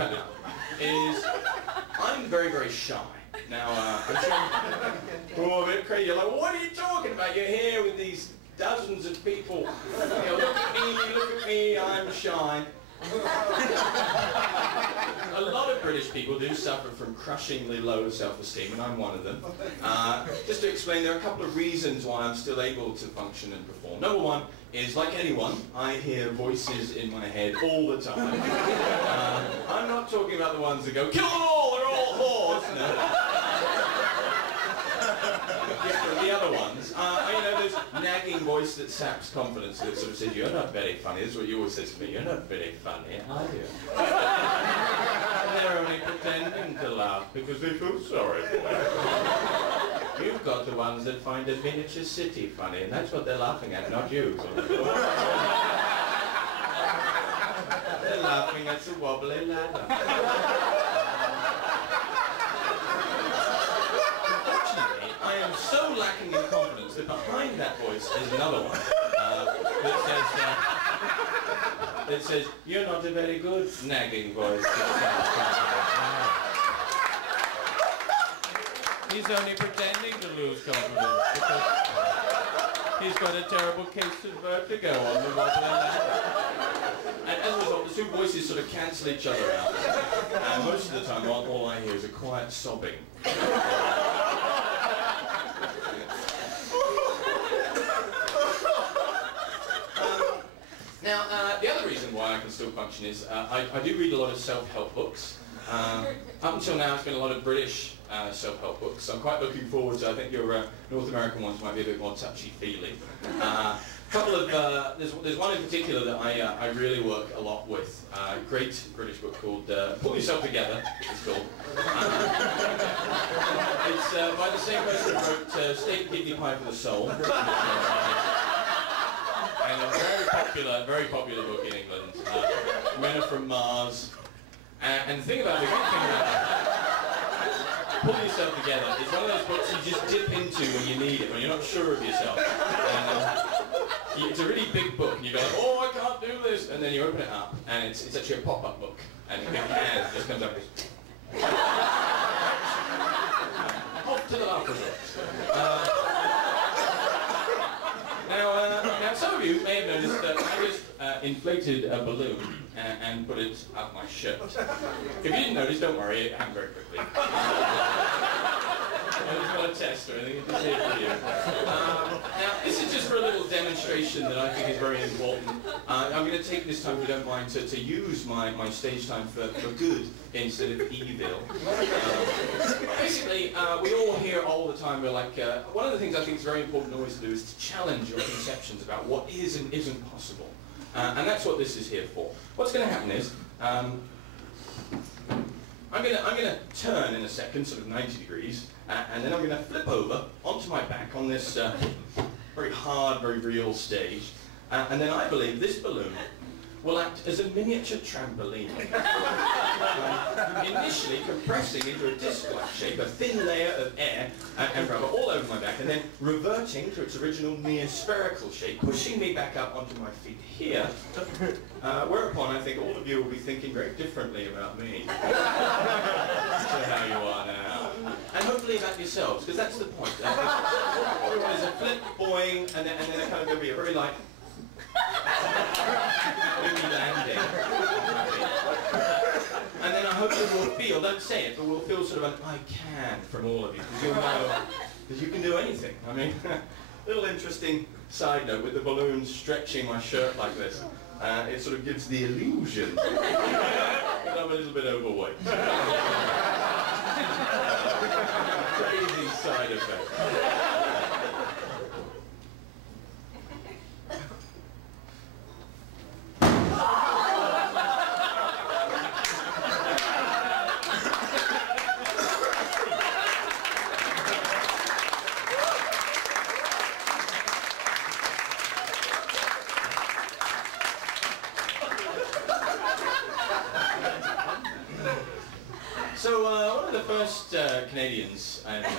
about now is I'm very, very shy. Now, I'm sure we're all a bit crazy. You're like, well, what are you talking about? You're here with these dozens of people. You know, look at me, I'm shy. A lot of British people do suffer from crushingly low self-esteem, and I'm one of them. Just to explain, there are a couple of reasons why I'm still able to function and perform. Number one is, like anyone, I hear voices in my head all the time. I'm not talking about the ones that go, kill them all, they're all whores. No. The other ones, you know, there's nagging voice that saps confidence that sort of says, you're not very funny. This is what you always say to me, you're not very funny, are you? And they're only pretending to laugh because they feel sorry for you. You've got the ones that find a miniature city funny, and that's what they're laughing at, not you. They're laughing at the wobbly ladder. So lacking in confidence that behind that voice is another one that says, you're not a very good nagging voice. He's only pretending to lose confidence because he's got a terrible case of vertigo on the wobbly ladder. And as a result, the two voices sort of cancel each other out. And most of the time, all I hear is a quiet sobbing. Now, the other reason why I can still function is I do read a lot of self-help books. Up until now, it's been a lot of British self-help books. So I'm quite looking forward to, I think your North American ones might be a bit more touchy-feely. There's one in particular that I really work a lot with. A great British book called Pull Yourself Together, it's called. It's by the same person who wrote Steak Kidney Pie for the Soul. And a very popular book in England. Men Are From Mars. And the thing about the great thing about Pull Yourself Together is one of those books you just dip into when you need it, when you're not sure of yourself. And, it's a really big book, and you go like, oh, I can't do this, and then you open it up, and it's actually a pop-up book, and it just comes up and off to the afterwards. Now, some of you may have noticed that I just inflated a balloon and put it up my shirt. If you didn't notice, don't worry, it happened very quickly. It's not a test or anything, it's just here for you. Now, this is just for a little demonstration that I think is very important. I'm going to take this time, if you don't mind, to use my stage time for good instead of evil. Basically, we all hear all the time, we're like, one of the things I think is very important always to do is to challenge your conceptions about what is and isn't possible. And that's what this is here for. What's going to happen is, I'm going to turn in a second, sort of 90 degrees, and then I'm going to flip over onto my back on this very hard, very real stage, and then I believe this balloon will act as a miniature trampoline. Initially compressing into a disc-like shape, a thin layer of air and rubber all over my back, and then reverting to its original near spherical shape, pushing me back up onto my feet here, whereupon I think all of you will be thinking very differently about me to how you are now. And hopefully about yourselves, because that's the point. Everyone is a flip, boing, and then a kind of going to be a very light landing. And then I hope you will feel, don't say it, but we'll feel sort of an I can from all of you, because you'll know, because you can do anything. I mean, little interesting side note with the balloon stretching my shirt like this. It sort of gives the illusion that I'm a little bit overweight. Crazy side effect. So one of the first Canadians I met